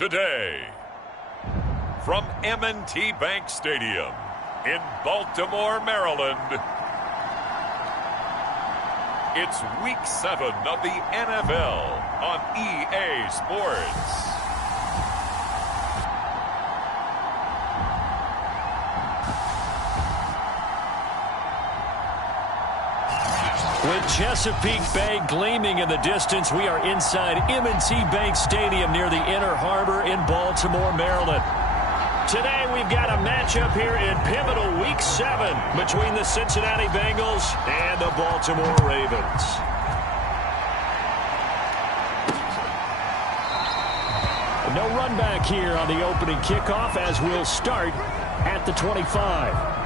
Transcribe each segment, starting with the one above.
today. From M&T Bank Stadium in Baltimore, Maryland, it's Week 7 of the NFL on EA Sports. With Chesapeake Bay gleaming in the distance, we are inside M&T Bank Stadium near the Inner Harbor in Baltimore, Maryland. Today we've got a matchup here in pivotal Week 7 between the Cincinnati Bengals and the Baltimore Ravens. No run back here on the opening kickoff as we'll start at the 25.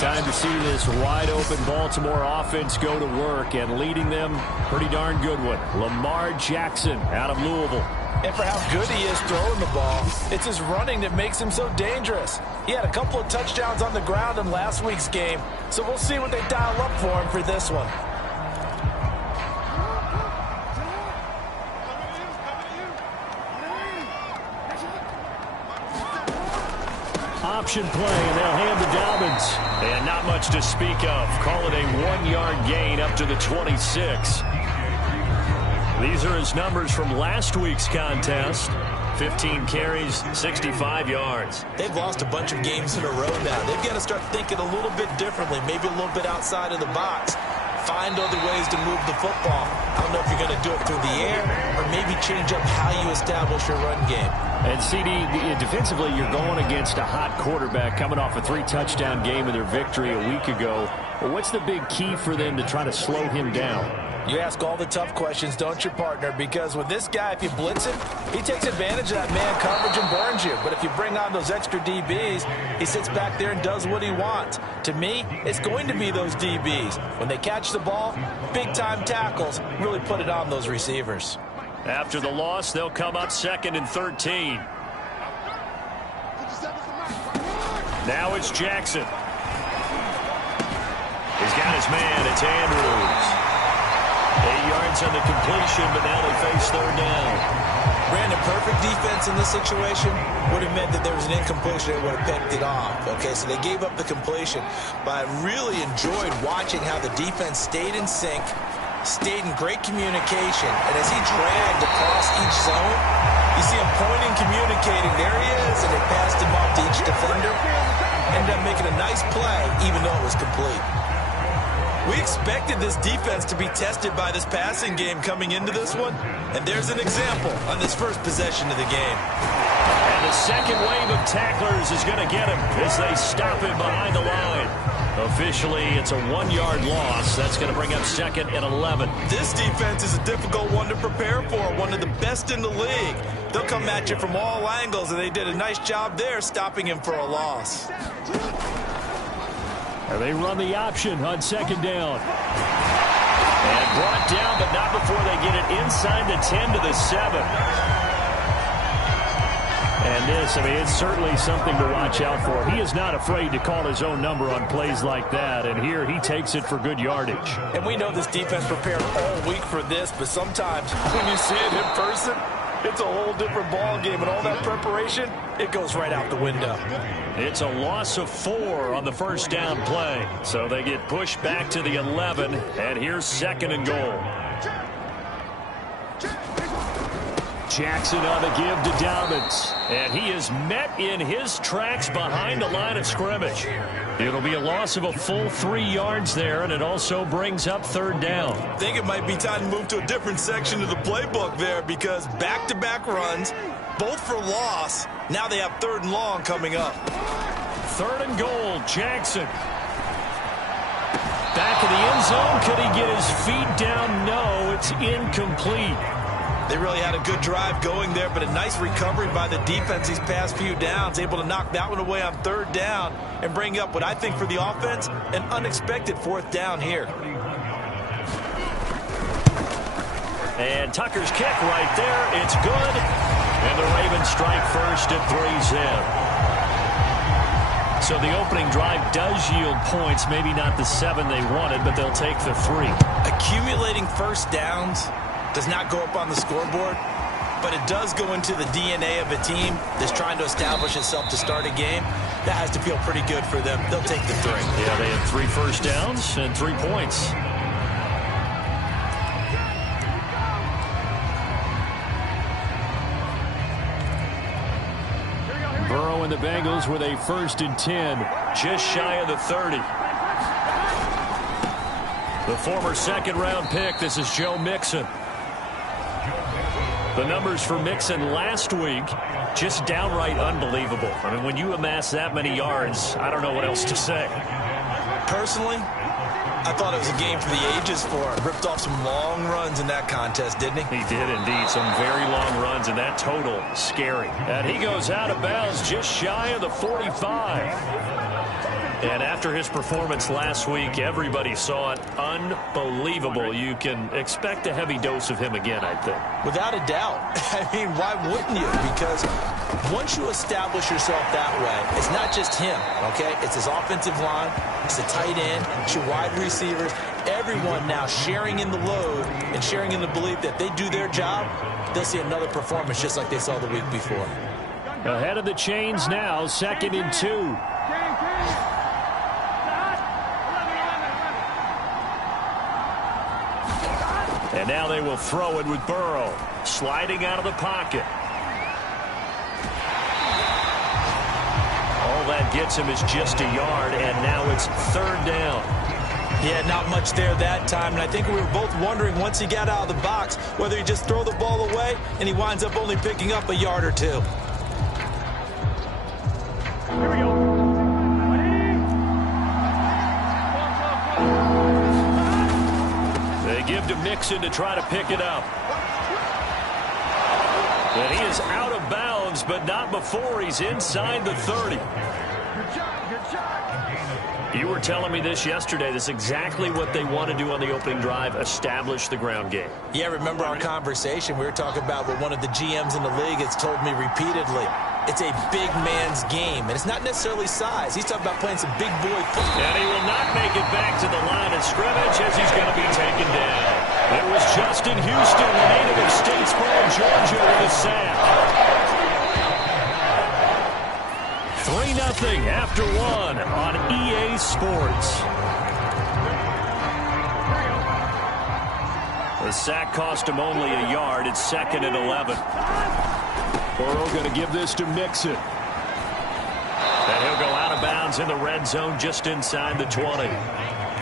Time to see this wide-open Baltimore offense go to work, and leading them, pretty darn good one, Lamar Jackson out of Louisville. And for how good he is throwing the ball, it's his running that makes him so dangerous. He had a couple of touchdowns on the ground in last week's game, so we'll see what they dial up for him for this one. Option play, and they'll hand to Dobbins. And not much to speak of. Call it a 1-yard gain up to the 26. These are his numbers from last week's contest. 15 carries, 65 yards. They've lost a bunch of games in a row now. They've got to start thinking a little bit differently, maybe a little bit outside of the box. Find other ways to move the football. I don't know if you're going to do it through the air or maybe change up how you establish your run game. And, CD, defensively, you're going against a hot quarterback coming off a 3-touchdown game in their victory a week ago. Well, what's the big key for them to try to slow him down? You ask all the tough questions, don't you, partner? Because with this guy, if you blitz him, he takes advantage of that man coverage and burns you. But if you bring on those extra DBs, he sits back there and does what he wants. To me, it's going to be those DBs. When they catch the ball, big-time tackles really put it on those receivers. After the loss, they'll come up 2nd and 13. Now it's Jackson. He's got his man. It's Andrews. 8 yards on the completion, but now they face 3rd down. Brandon, perfect defense in this situation would have meant that there was an incompletion that would have picked it off. Okay, so they gave up the completion, but I really enjoyed watching how the defense stayed in sync, stayed in great communication, and as he dragged across each zone, you see him pointing, communicating. There he is, and they passed him off to each defender. Ended up making a nice play, even though it was complete. We expected this defense to be tested by this passing game coming into this one, and there's an example on this first possession of the game. And the second wave of tacklers is going to get him as they stop him behind the line. Officially, it's a 1-yard loss. That's going to bring up 2nd and 11. This defense is a difficult one to prepare for, one of the best in the league. They'll come at you from all angles, and they did a nice job there stopping him for a loss. And they run the option on 2nd down. And brought down, but not before they get it inside the 10 to the 7. And this, I mean, it's certainly something to watch out for. He is not afraid to call his own number on plays like that. And here he takes it for good yardage. And we know this defense prepared all week for this, but sometimes when you see it in person, it's a whole different ball game, and all that preparation, it goes right out the window. It's a loss of 4 on the first down play. So they get pushed back to the 11, and here's 2nd and goal. Jackson on the give to Dobbins, and he is met in his tracks behind the line of scrimmage. It'll be a loss of a full 3 yards there, and it also brings up 3rd down. I think it might be time to move to a different section of the playbook there, because back-to-back runs, both for loss. Now they have 3rd and long coming up. 3rd and goal, Jackson. Back of the end zone. Could he get his feet down? No, it's incomplete. They really had a good drive going there, but a nice recovery by the defense these past few downs, able to knock that one away on 3rd down and bring up what I think for the offense, an unexpected 4th down here. And Tucker's kick right there. It's good. And the Ravens strike first at 3's in. So the opening drive does yield points, maybe not the 7 they wanted, but they'll take the 3. Accumulating first downs does not go up on the scoreboard, but it does go into the DNA of a team that's trying to establish itself to start a game. That has to feel pretty good for them. They'll take the 3. Yeah, they had 3 first downs and 3 points. Burrow and the Bengals with a 1st and 10, just shy of the 30. The former second-round pick, this is Joe Mixon. The numbers for Mixon last week, just downright unbelievable. I mean, when you amass that many yards, I don't know what else to say. Personally, I thought it was a game for the ages for him. Ripped off some long runs in that contest, didn't he? He did indeed. Some very long runs, and that total, scary. And he goes out of bounds just shy of the 45. And after his performance last week, everybody saw it. Unbelievable. You can expect a heavy dose of him again, I think. Without a doubt. I mean, why wouldn't you? Because once you establish yourself that way, it's not just him, okay? It's his offensive line, it's the tight end, it's your wide receivers, everyone now sharing in the load and sharing in the belief that they do their job, they'll see another performance just like they saw the week before. Ahead of the chains now, 2nd and 2. And now they will throw it with Burrow, sliding out of the pocket. All that gets him is just a yard, and now it's 3rd down. Yeah, not much there that time, and I think we were both wondering once he got out of the box whether he just throw the ball away, and he winds up only picking up a yard or 2. Here we go. Give to Mixon to try to pick it up. And he is out of bounds, but not before he's inside the 30. You were telling me this yesterday. This is exactly what they want to do on the opening drive, establish the ground game. Yeah, remember our conversation? We were talking about what one of the GMs in the league has told me repeatedly. It's a big man's game, and it's not necessarily size. He's talking about playing some big boy football. And he will not make it back to the line of scrimmage as he's going to be taken down. It was Justin Houston, the native of Statesboro, Georgia, with a sack. 3-0 after 1 on EA Sports. The sack cost him only a yard. It's 2nd and 11. Burrow going to give this to Mixon. And he'll go out of bounds in the red zone just inside the 20.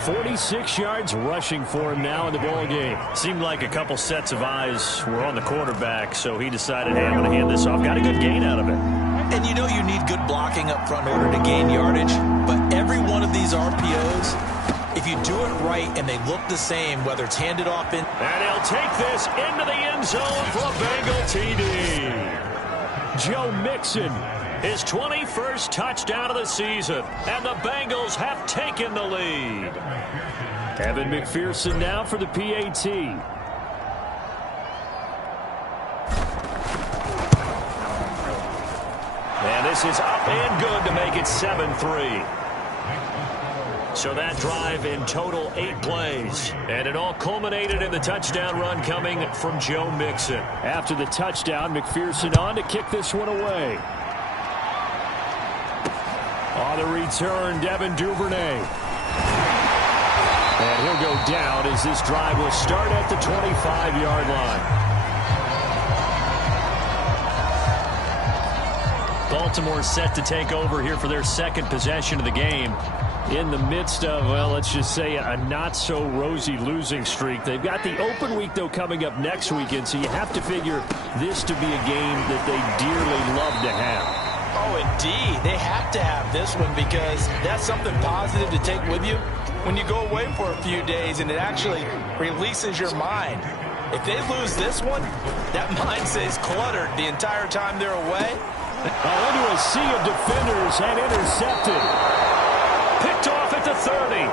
46 yards rushing for him now in the ball game. Seemed like a couple sets of eyes were on the quarterback, so he decided, hey, I'm going to hand this off. Got a good gain out of it. And you know you need good blocking up front in order to gain yardage, but every one of these RPOs, if you do it right and they look the same, whether it's handed off in... And he'll take this into the end zone for a Bengal TD. Joe Mixon, his 21st touchdown of the season, and the Bengals have taken the lead. Evan McPherson now for the PAT. And this is up and good to make it 7-3. So that drive in total 8 plays. And it all culminated in the touchdown run coming from Joe Mixon. After the touchdown, McPherson on to kick this one away. On the return, Devin Duvernay. And he'll go down as this drive will start at the 25-yard line. Baltimore set to take over here for their 2nd possession of the game. In the midst of, well, let's just say a not-so-rosy losing streak. They've got the open week, though, coming up next weekend, so you have to figure this to be a game that they dearly love to have. Oh, indeed. They have to have this one because that's something positive to take with you when you go away for a few days, and it actually releases your mind. If they lose this one, that mind stays cluttered the entire time they're away. Into a sea of defenders and intercepted. Picked off at the 30.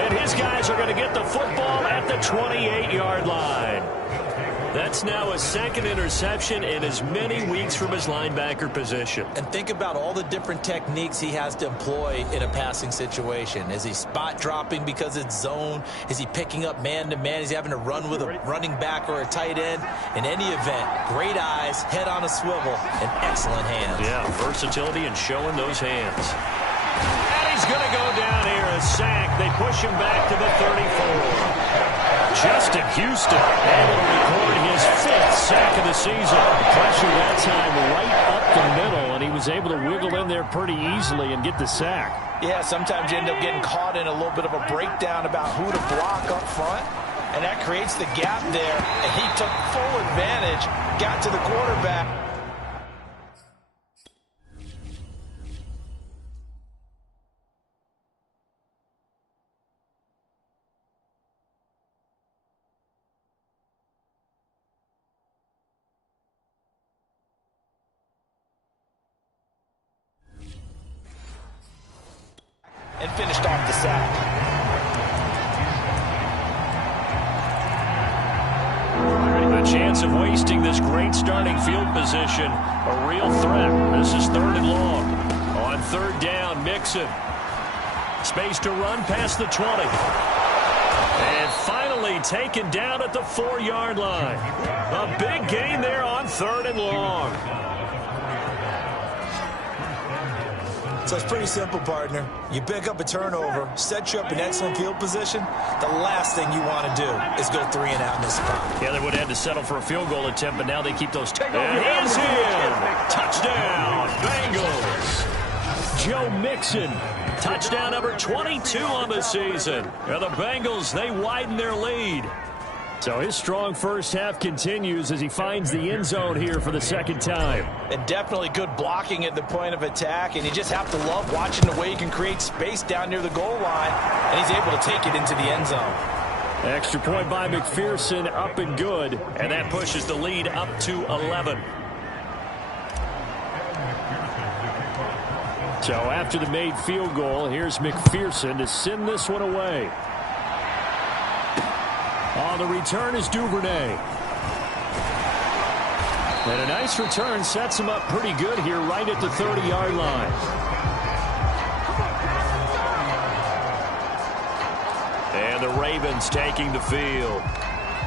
And his guys are going to get the football at the 28-yard line. That's now a second interception in as many weeks from his linebacker position. And think about all the different techniques he has to employ in a passing situation. Is he spot dropping because it's zone? Is he picking up man-to-man? Is he having to run with a running back or a tight end? In any event, great eyes, head on a swivel, and excellent hands. Yeah, versatility and showing those hands. And he's going to go down here, a sack. They push him back to the 34. Justin Houston able to record his 5th sack of the season. Pressure that time right up the middle, and he was able to wiggle in there pretty easily and get the sack. Yeah, sometimes you end up getting caught in a little bit of a breakdown about who to block up front, and that creates the gap there, and he took full advantage, got to the quarterback. And finished off the sack. The chance of wasting this great starting field position, a real threat. This is 3rd and long. On 3rd down, Mixon. Space to run past the 20. And finally taken down at the 4-yard line. A big gain there on 3rd and long. So it's pretty simple, partner. You pick up a turnover, set you up in excellent field position. The last thing you want to do is go 3 and out in this spot. Yeah, they would have had to settle for a field goal attempt, but now they keep those. And he's in. Touchdown, Bengals. Joe Mixon. Touchdown number 22 on the season. And the Bengals, they widen their lead. So his strong first half continues as he finds the end zone here for the 2nd time. And definitely good blocking at the point of attack, and you just have to love watching the way he can create space down near the goal line, and he's able to take it into the end zone. Extra point by McPherson, up and good, and that pushes the lead up to 11. So after the made field goal, here's McPherson to send this one away. On the return is Duvernay. And a nice return sets him up pretty good here right at the 30-yard line. And the Ravens taking the field.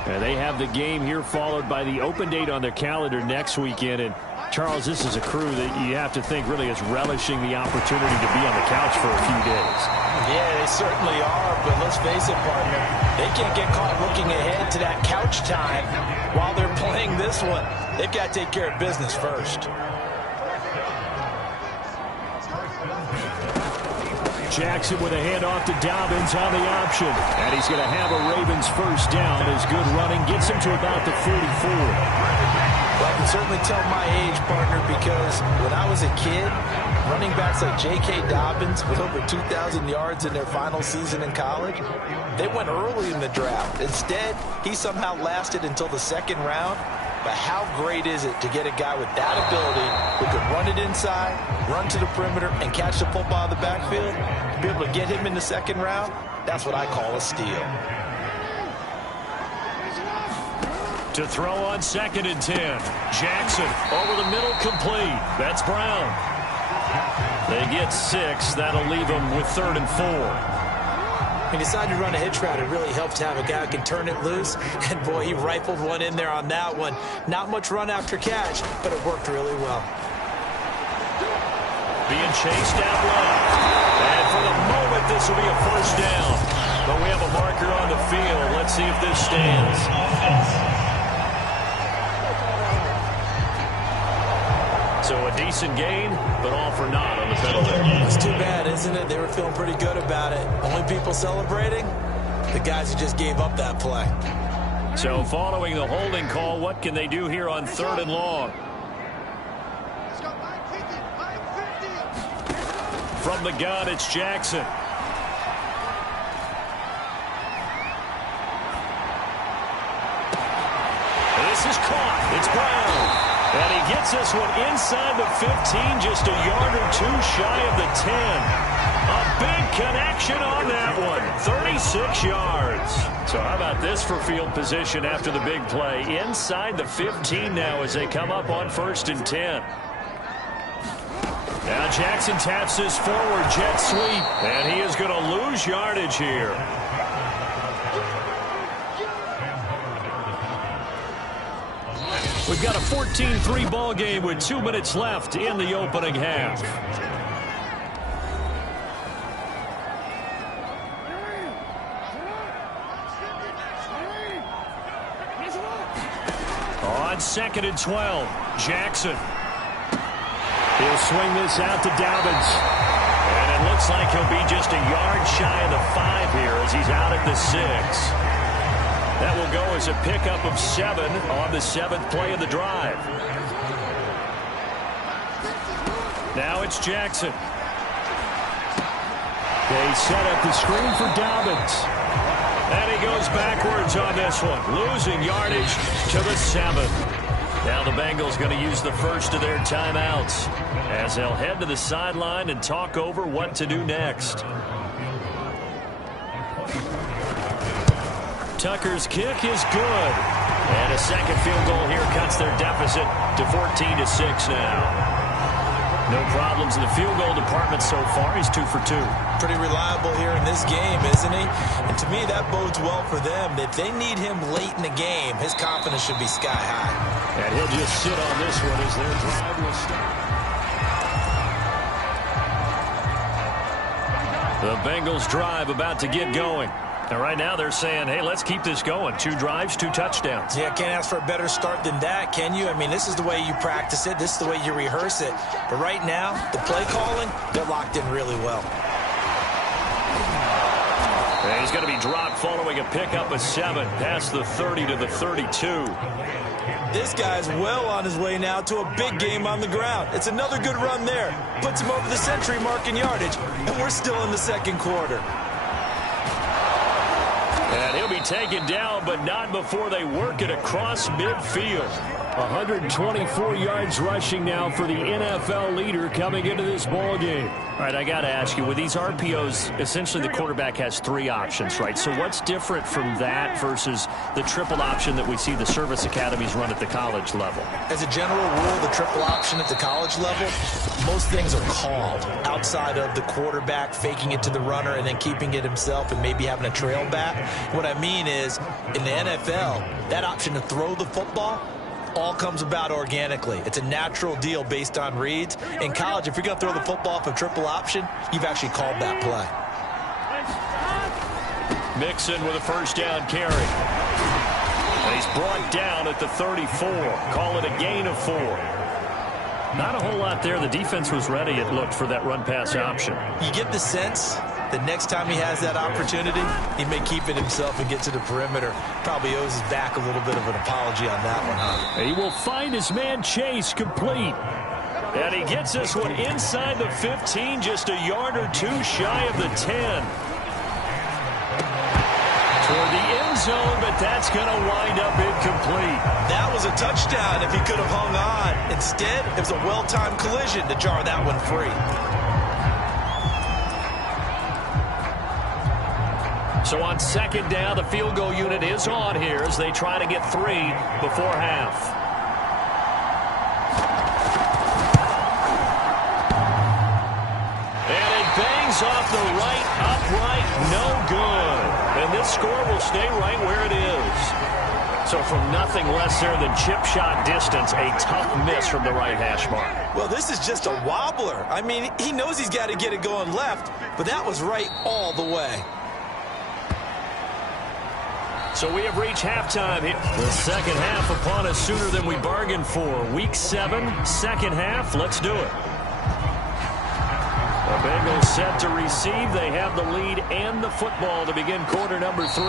And they have the game here followed by the open date on their calendar next weekend. And Charles, this is a crew that you have to think really is relishing the opportunity to be on the couch for a few days. Yeah, they certainly are, but let's face it, partner. They can't get caught looking ahead to that couch time while they're playing this one. They've got to take care of business first. Jackson with a handoff to Dobbins on the option. And he's going to have a Ravens first down as good running gets him to about the 44. Well, I can certainly tell my age, partner, because when I was a kid, running backs like J.K. Dobbins with over 2,000 yards in their final season in college, they went early in the draft. Instead, he somehow lasted until the 2nd round. But how great is it to get a guy with that ability who can run it inside, run to the perimeter, and catch the football in the backfield? To be able to get him in the 2nd round, that's what I call a steal. To throw on 2nd and 10. Jackson over the middle, complete. That's Brown. They get 6. That'll leave them with 3rd and 4. He decided to run a hitch route. It really helps to have a guy who can turn it loose. And, boy, he rifled one in there on that one. Not much run after catch, but it worked really well. Being chased out left. And for the moment, this will be a first down. But we have a marker on the field. Let's see if this stands. So a decent gain, but all for naught on the penalty. That's too bad, isn't it? They were feeling pretty good about it. Only people celebrating? The guys who just gave up that play. So following the holding call, what can they do here on 3rd and long? From the gun, it's Jackson. This is caught. It's Brown. And he gets this one inside the 15, just a yard or 2 shy of the 10. A big connection on that one, 36 yards. So how about this for field position after the big play? Inside the 15 now as they come up on 1st and 10. Now Jackson taps this forward jet sweep, and he is going to lose yardage here. We've got a 14-3 ball game with 2 minutes left in the opening half. On 2nd and 12, Jackson. He'll swing this out to Dobbins. And it looks like he'll be just a yard shy of the 5 here as he's out at the 6. That will go as a pickup of 7 on the 7th play of the drive. Now it's Jackson. They set up the screen for Dobbins. And he goes backwards on this one, losing yardage to the 7. Now the Bengals going to use the first of their timeouts as they'll head to the sideline and talk over what to do next. Tucker's kick is good. And a second field goal here cuts their deficit to 14-6 now. No problems in the field goal department so far. He's 2 for 2. Pretty reliable here in this game, isn't he? And to me, that bodes well for them. If they need him late in the game, his confidence should be sky high. And he'll just sit on this one as their drive will start. The Bengals drive about to get going. And right now they're saying, hey, let's keep this going. 2 drives, 2 touchdowns. Yeah, can't ask for a better start than that, can you? I mean, this is the way you practice it. This is the way you rehearse it. But right now, the play calling, they're locked in really well. And he's going to be dropped following a pickup of 7 past the 30 to the 32. This guy's well on his way now to a big game on the ground. It's another good run there. Puts him over the century mark in yardage, and we're still in the second quarter. And he'll be taken down, but not before they work it across midfield. 124 yards rushing now for the NFL leader coming into this ball game. All right, I got to ask you, with these RPOs, essentially the quarterback has 3 options, right? So what's different from that versus the triple option that we see the service academies run at the college level? As a general rule, the triple option at the college level, most things are called outside of the quarterback faking it to the runner and then keeping it himself and maybe having a trail back. What I mean is, in the NFL, that option to throw the football all comes about organically. It's a natural deal based on reads. In college, if you're going to throw the football off a triple option, you've actually called that play. Mixon with a first down carry. And he's brought down at the 34. Call it a gain of 4. Not a whole lot there. The defense was ready, it looked, for that run-pass option. You get the sense that next time he has that opportunity, he may keep it himself and get to the perimeter. Probably owes his back a little bit of an apology on that one, huh? He will find his man Chase complete. And he gets this one inside the 15, just a yard or 2 shy of the 10. Toward the end zone, but that's going to wind up incomplete. That was a touchdown if he could have hung on. Instead, it was a well-timed collision to jar that one free. So on 2nd down, the field goal unit is on here as they try to get 3 before half. And it bangs off the right upright, no good. And this score will stay right where it is. So from nothing less there than chip shot distance, a tough miss from the right hash mark. Well, this is just a wobbler. I mean, he knows he's got to get it going left, but that was right all the way. So we have reached halftime here. The second half upon us sooner than we bargained for. Week 7, second half. Let's do it. The Bengals set to receive. They have the lead and the football to begin quarter number 3.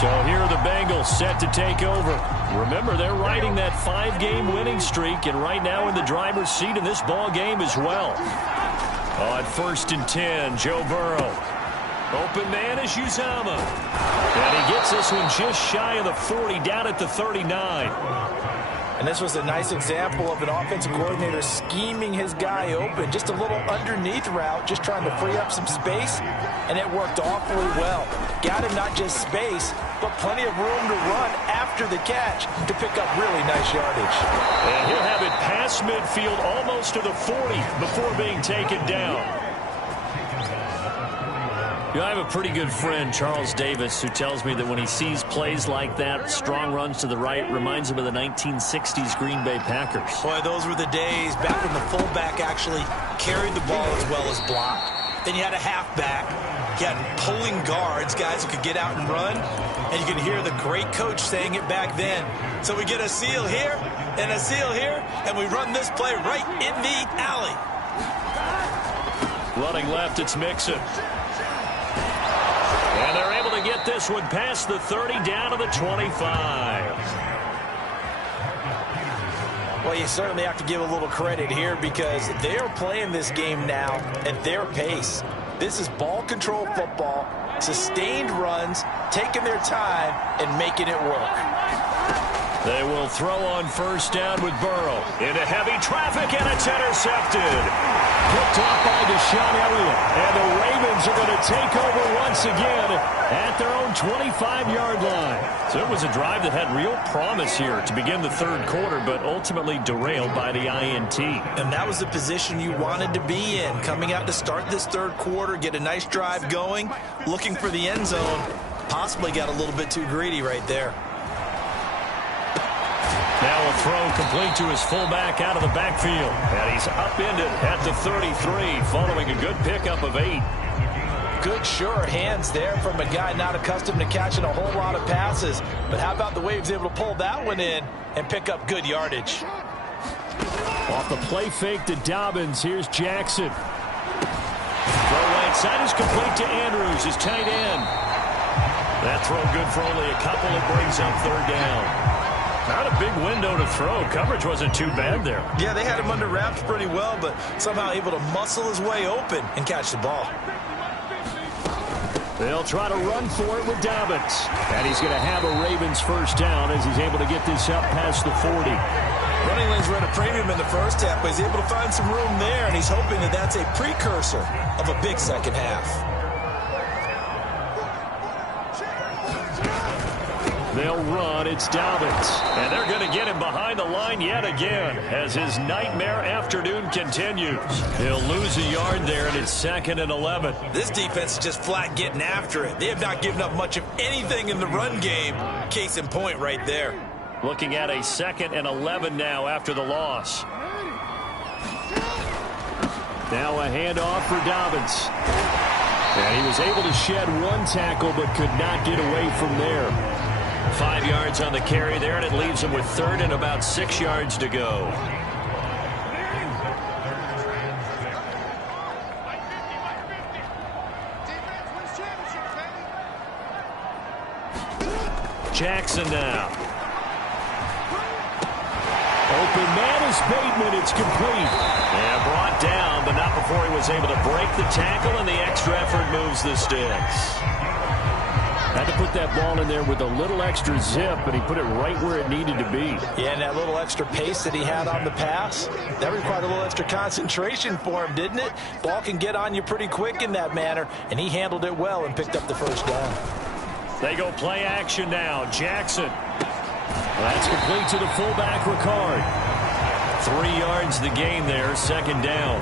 So here are the Bengals set to take over. Remember, they're riding that 5-game winning streak, and right now in the driver's seat in this ball game as well. On 1st and 10, Joe Burrow. Open man is Uzama. And he gets this one just shy of the 40, down at the 39. And this was a nice example of an offensive coordinator scheming his guy open. Just a little underneath route, just trying to free up some space, and it worked awfully well. Got him not just space, but plenty of room to run after the catch to pick up really nice yardage. And he'll have it past midfield almost to the 40 before being taken down. I have a pretty good friend, Charles Davis, who tells me that when he sees plays like that, strong runs to the right, reminds him of the 1960s Green Bay Packers. Boy, those were the days back when the fullback actually carried the ball as well as blocked. Then you had a halfback. You had pulling guards, guys who could get out and run. And you could hear the great coach saying it back then. So we get a seal here and a seal here, and we run this play right in the alley. Running left, it's Mixon. And they're able to get this one past the 30 down to the 25. Well, you certainly have to give a little credit here because they're playing this game now at their pace. This is ball control football, sustained runs, taking their time, and making it work. They will throw on first down with Burrow. Into heavy traffic, and it's intercepted. Picked off by Deshaun Elliott. And the Ravens are going to take over once again at their own 25-yard line. So it was a drive that had real promise here to begin the third quarter, but ultimately derailed by the INT. And that was the position you wanted to be in, coming out to start this third quarter, get a nice drive going, looking for the end zone. Possibly got a little bit too greedy right there. Now a throw complete to his fullback out of the backfield. And he's upended at the 33 following a good pickup of 8. Good, sure hands there from a guy not accustomed to catching a whole lot of passes. But how about the way he was able to pull that one in and pick up good yardage? Off the play fake to Dobbins. Here's Jackson. Throw right side is complete to Andrews, his tight end. That throw good for only a couple. It brings up third down. Not a big window to throw. Coverage wasn't too bad there. Yeah, they had him under wraps pretty well, but somehow able to muscle his way open and catch the ball. They'll try to run for it with Dobbins. And he's going to have a Ravens first down as he's able to get this up past the 40. Running lanes were at a premium in the first half, but he's able to find some room there, and he's hoping that that's a precursor of a big second half. They'll run. It's Dobbins. And they're going to get him behind the line yet again as his nightmare afternoon continues. He'll lose a yard there, and it's 2nd and 11. This defense is just flat getting after it. They have not given up much of anything in the run game. Case in point right there. Looking at a 2nd and 11 now after the loss. Now a handoff for Dobbins. And he was able to shed one tackle but could not get away from there. 5 yards on the carry there, and it leaves him with 3rd and about 6 yards to go. Jackson now. Open man is Bateman. It's complete. And brought down, but not before he was able to break the tackle, and the extra effort moves the sticks. Had to put that ball in there with a little extra zip, but he put it right where it needed to be. Yeah, and that little extra pace that he had on the pass, that required a little extra concentration for him, didn't it? Ball can get on you pretty quick in that manner, and he handled it well and picked up the first down. They go play action now. Jackson. That's complete to the fullback, Ricard. 3 yards the gain there, 2nd down.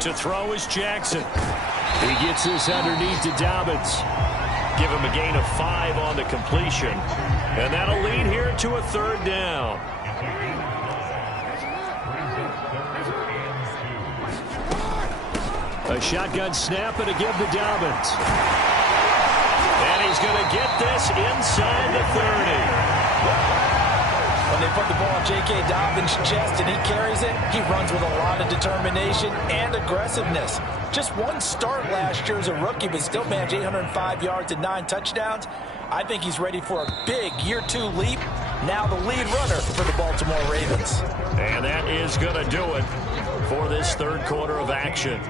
To throw is Jackson. He gets this underneath to Dobbins. Give him a gain of 5 on the completion. And that'll lead here to a 3rd down. A shotgun snap and a give to Dobbins. And he's going to get this inside the 30. When they put the ball on J.K. Dobbins' chest and he carries it, he runs with a lot of determination and aggressiveness. Just one start last year as a rookie, but still managed 805 yards and 9 touchdowns. I think he's ready for a big year 2 leap. Now the lead runner for the Baltimore Ravens. And that is going to do it for this third quarter of action.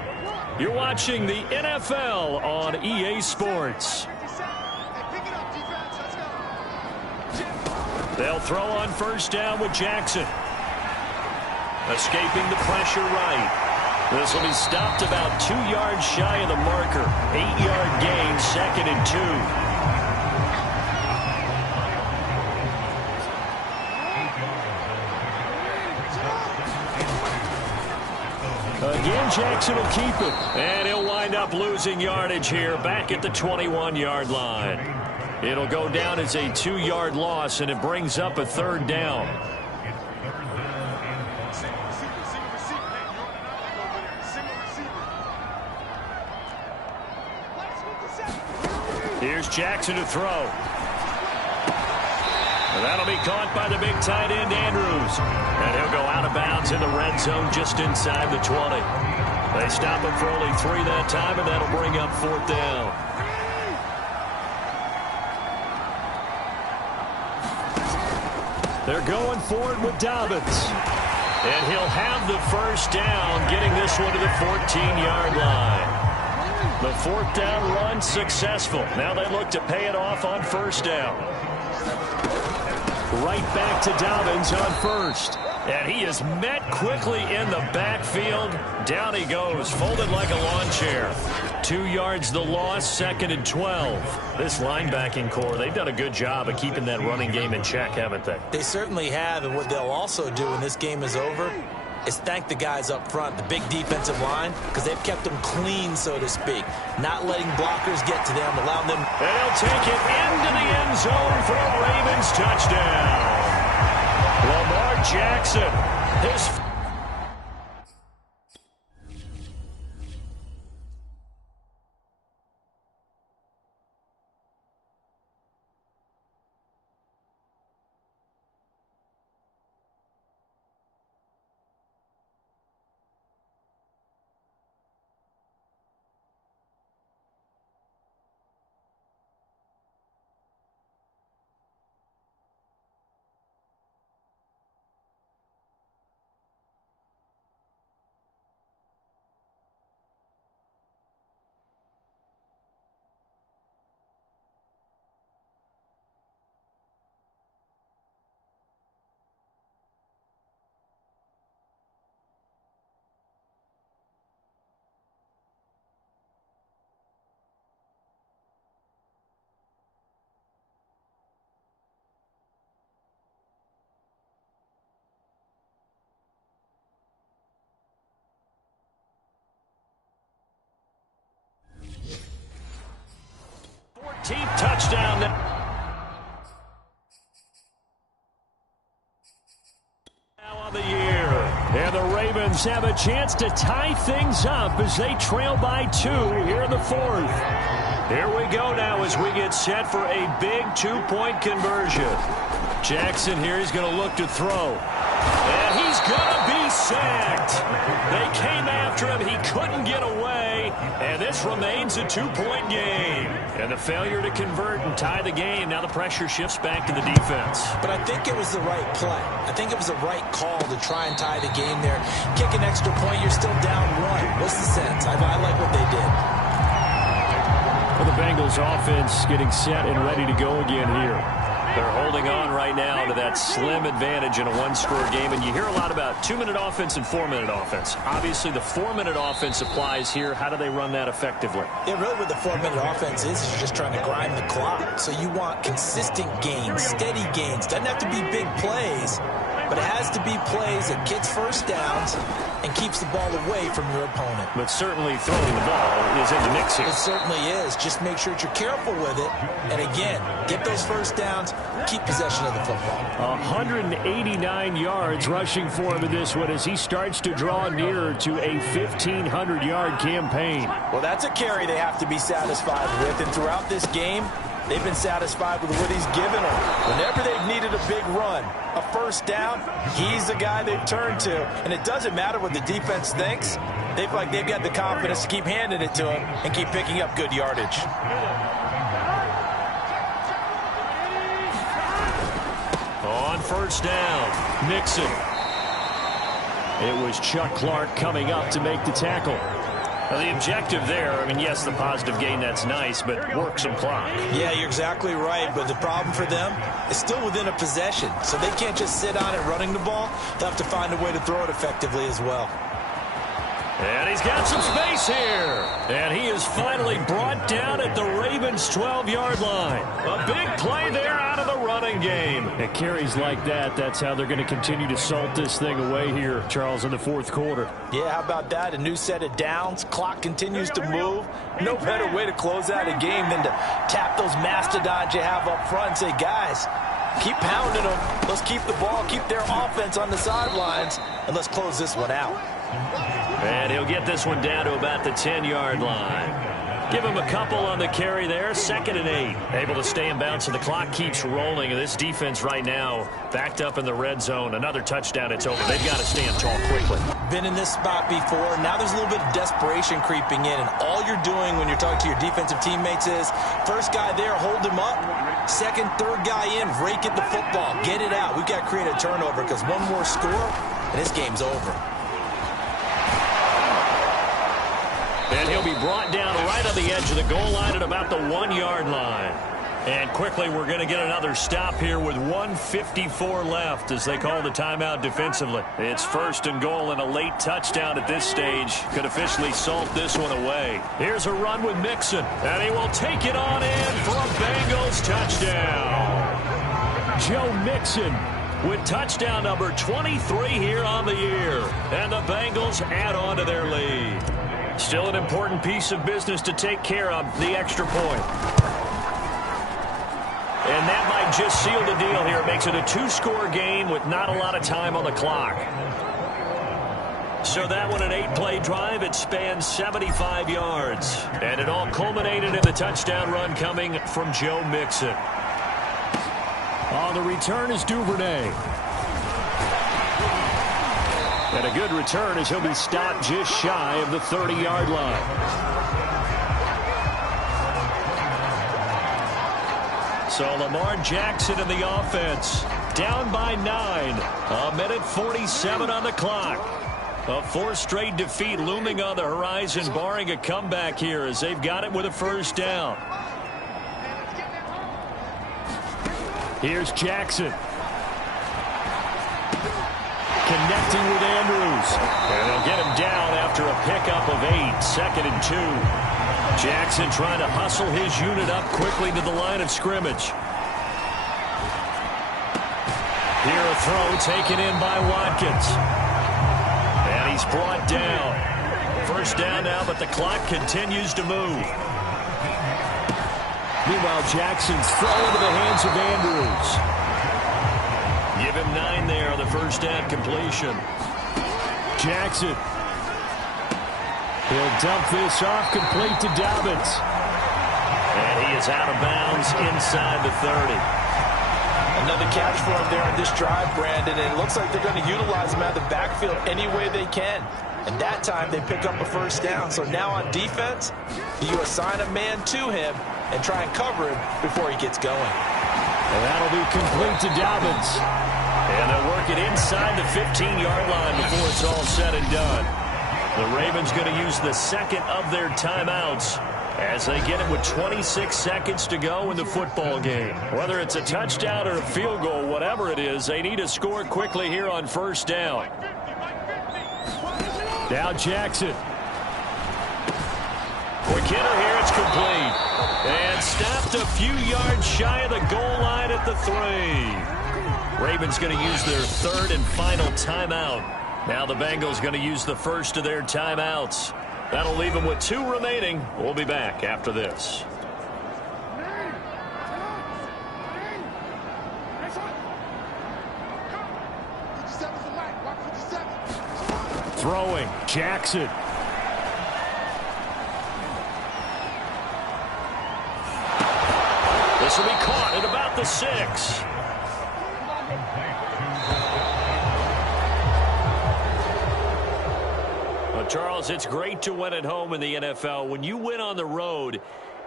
You're watching the NFL on EA Sports. They'll throw on first down with Jackson. Escaping the pressure right. This will be stopped about 2 yards shy of the marker. 8-yard gain, 2nd and 2. Again, Jackson will keep it. And he'll wind up losing yardage here back at the 21-yard line. It'll go down as a 2-yard loss, and it brings up a 3rd down. Here's Jackson to throw. And that'll be caught by the big tight end, Andrews. And he'll go out of bounds in the red zone just inside the 20. They stop him for only 3 that time, and that'll bring up 4th down. They're going forward with Dobbins. And he'll have the first down, getting this one to the 14-yard line. The 4th down run successful. Now they look to pay it off on first down. Right back to Dobbins on first. And he is met quickly in the backfield. Down he goes, folded like a lawn chair. 2 yards the loss, 2nd and 12. This linebacking core, they've done a good job of keeping that running game in check, haven't they? They certainly have, and what they'll also do when this game is over is thank the guys up front, the big defensive line, because they've kept them clean, so to speak. Not letting blockers get to them, allowing them. And he'll take it into the end zone for a Ravens touchdown. Lamar Jackson, his touchdown. Now on the year. And the Ravens have a chance to tie things up as they trail by 2 here in the 4th. Here we go now as we get set for a big 2-point conversion. Jackson here is going to look to throw. And he's going to be sacked. They came after him. He couldn't get away. And this remains a 2-point game. And the failure to convert and tie the game. Now the pressure shifts back to the defense. But I think it was the right play. I think it was the right call to try and tie the game there. Kick an extra point, you're still down 1. What's the sense? I like what they did. Well, the Bengals offense getting set and ready to go again here. They're holding on right now to that slim advantage in a 1-score game. And you hear a lot about 2-minute offense and 4-minute offense. Obviously, the 4-minute offense applies here. How do they run that effectively? Yeah, really what the 4-minute offense is you're just trying to grind the clock. So you want consistent gains, steady gains. Doesn't have to be big plays, but it has to be plays that gets first downs and keeps the ball away from your opponent. But certainly throwing the ball is in the mix here. It certainly is. Just make sure that you're careful with it. And again, get those first downs, keep possession of the football. 189 yards rushing for him in this one as he starts to draw nearer to a 1,500-yard campaign. Well, that's a carry they have to be satisfied with. And throughout this game, they've been satisfied with what he's given them. Whenever they've needed a big run, a first down, he's the guy they've turned to. And it doesn't matter what the defense thinks. They feel like they've got the confidence to keep handing it to him and keep picking up good yardage. On first down, Nixon. It was Chuck Clark coming up to make the tackle. Now, the objective there, I mean, yes, the positive gain, that's nice, but work some clock. Yeah, you're exactly right, but the problem for them is still within a possession, so they can't just sit on it running the ball. They'll have to find a way to throw it effectively as well. And he's got some space here. And he is finally brought down at the Ravens' 12-yard line. A big play there out of the running game. It carries like that. That's how they're going to continue to salt this thing away here, Charles, in the fourth quarter. Yeah, how about that? A new set of downs. Clock continues to move. No better way to close out a game than to tap those mastodons you have up front and say, guys, keep pounding them. Let's keep the ball, keep their offense on the sidelines, and let's close this one out. And he'll get this one down to about the 10-yard line. Give him a couple on the carry there. 2nd and 8. Able to stay in bounds, so the clock keeps rolling. And this defense right now backed up in the red zone. Another touchdown, it's over. They've got to stand tall quickly. Been in this spot before. Now there's a little bit of desperation creeping in. And all you're doing when you're talking to your defensive teammates is, first guy there, hold him up. Second, third guy in, rake at the football. Get it out. We've got to create a turnover because one more score, and this game's over. And he'll be brought down right on the edge of the goal line at about the 1-yard line. And quickly, we're going to get another stop here with 1:54 left as they call the timeout defensively. It's 1st and goal, and a late touchdown at this stage could officially salt this one away. Here's a run with Mixon, and he will take it on in for a Bengals touchdown. Joe Mixon with touchdown number 23 here on the year. And the Bengals add on to their lead. Still an important piece of business to take care of, the extra point. And that might just seal the deal here. It makes it a 2-score game with not a lot of time on the clock. So that one, an 8-play drive. It spans 75 yards. And it all culminated in the touchdown run coming from Joe Mixon. On the return is Duvernay. And a good return as he'll be stopped just shy of the 30-yard line. So Lamar Jackson in the offense, down by 9. 1:47 on the clock. A 4th straight defeat looming on the horizon, barring a comeback here as they've got it with a first down. Here's Jackson. Connecting with Andrews. And they'll get him down after a pickup of 8. 2nd and 2. Jackson trying to hustle his unit up quickly to the line of scrimmage. Here a throw taken in by Watkins. And he's brought down. First down now, but the clock continues to move. Meanwhile, Jackson's throw into the hands of Andrews. Give him 9 there on the first down completion. Jackson. He'll dump this off complete to Dobbins. And he is out of bounds inside the 30. Another catch for him there on this drive, Brandon, and it looks like they're going to utilize him out of the backfield any way they can. And that time they pick up a first down. So now on defense, you assign a man to him and try and cover him before he gets going. And that'll be complete to Dobbins. And they'll work it inside the 15-yard line before it's all said and done. The Ravens going to use the 2nd of their timeouts as they get it with 26 seconds to go in the football game. Whether it's a touchdown or a field goal, whatever it is, they need to score quickly here on first down. Now Jackson. Quick hitter here, it's complete. And stopped a few yards shy of the goal line at the 3. Ravens going to use their 3rd and final timeout. Now the Bengals going to use the first of their timeouts. That'll leave them with 2 remaining. We'll be back after this. Throwing, Jackson. This will be caught at about the 6. Charles, it's great to win at home in the NFL. When you win on the road,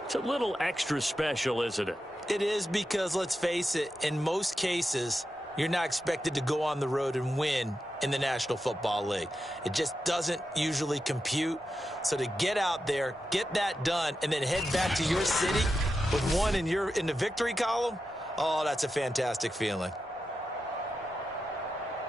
it's a little extra special, isn't it? It is because, let's face it, in most cases, you're not expected to go on the road and win in the National Football League. It just doesn't usually compute. So to get out there, get that done, and then head back to your city with one in the victory column, oh, that's a fantastic feeling.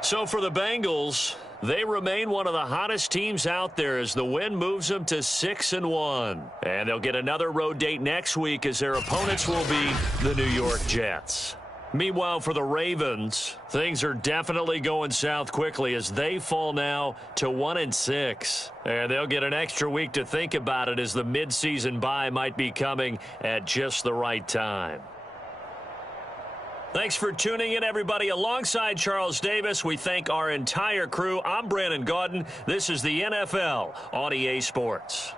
So for the Bengals, they remain one of the hottest teams out there as the win moves them to 6-1. And they'll get another road date next week as their opponents will be the New York Jets. Meanwhile, for the Ravens, things are definitely going south quickly as they fall now to 1-6. And they'll get an extra week to think about it as the midseason bye might be coming at just the right time. Thanks for tuning in, everybody. Alongside Charles Davis, we thank our entire crew. I'm Brandon Gaudin. This is the NFL on EA Sports.